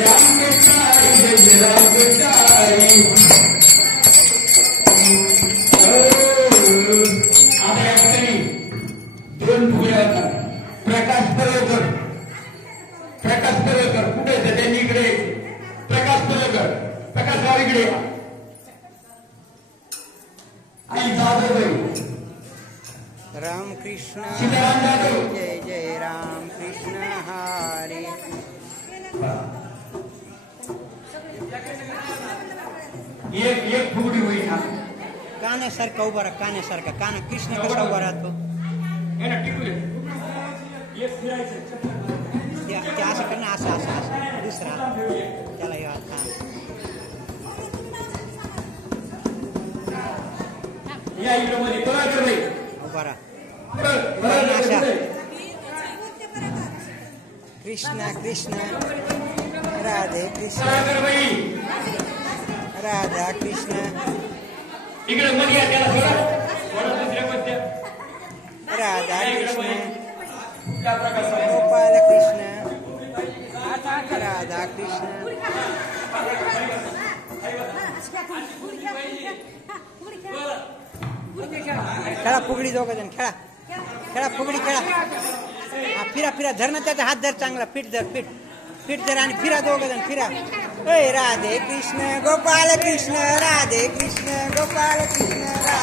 रामकृष्ण हरी जय रामकृष्ण हरी. आता या ठिकाणी दोन फुगड्या होतात. प्रकाश परेकर कुठे येते त्यांनी इकडे प्रकाश परेकर प्रकाशराव इकडे आणि जाधवबाई रामकृष्ण सीताराम जाधव जय जय रामकृष्ण हरी. एक फुगडी होईल. कान्यासारखा उभा राहा कान्यासारखा. काना कृष्ण कसा उभा राहतो ते असं करणं असं असं असं दुसरा त्याला हे हात. या इकडे मध्ये उभा राहा कृष्ण कृष्ण राधे कृष्ण राधा कृष्ण इकडे मध्ये या त्याला राधा कृष्ण गोपाल कृष्ण राधा कृष्ण. खेळा फुगडी दोघ जण खेळा खेळा फुगडी खेळा. फिरा फिरा धर ना त्याचा हात धर चांगला. फिट धर आणि फिरा दोघ जण फिरा. राधे कृष्ण गोपाल कृष्ण राधे कृष्ण गोपाल कृष्ण.